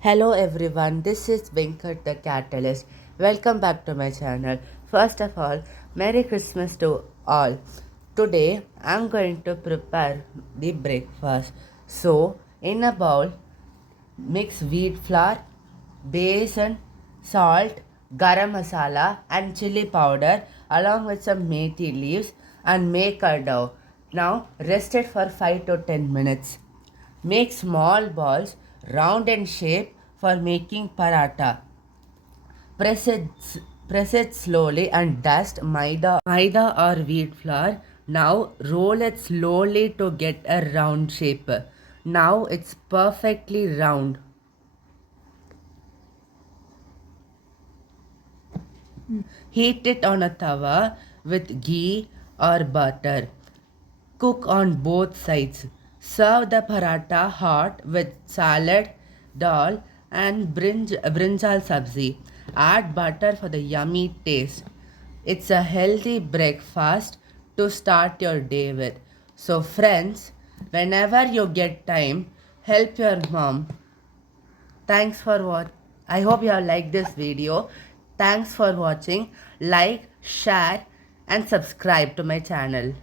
Hello everyone, this is Venkat the Catalyst. Welcome back to my channel. First of all, Merry Christmas to all. Today I'm going to prepare the breakfast. So, in a bowl, mix wheat flour, besan, salt, garam masala, and chili powder along with some methi leaves and make a dough. Now, rest it for 5 to 10 minutes. Make small balls round in shape for making paratha. Press it, press it slowly and dust maida or wheat flour. Now roll it slowly to get a round shape. Now it's perfectly round. Heat it on a tawa with ghee or butter. Cook on both sides. Serve the paratha hot with salad, dal, and brinjal sabzi. Add butter for the yummy taste. It's a healthy breakfast to start your day with. So, friends, whenever you get time, help your mom. Thanks for what. I hope you have liked this video. Thanks for watching. Like, share, and subscribe to my channel.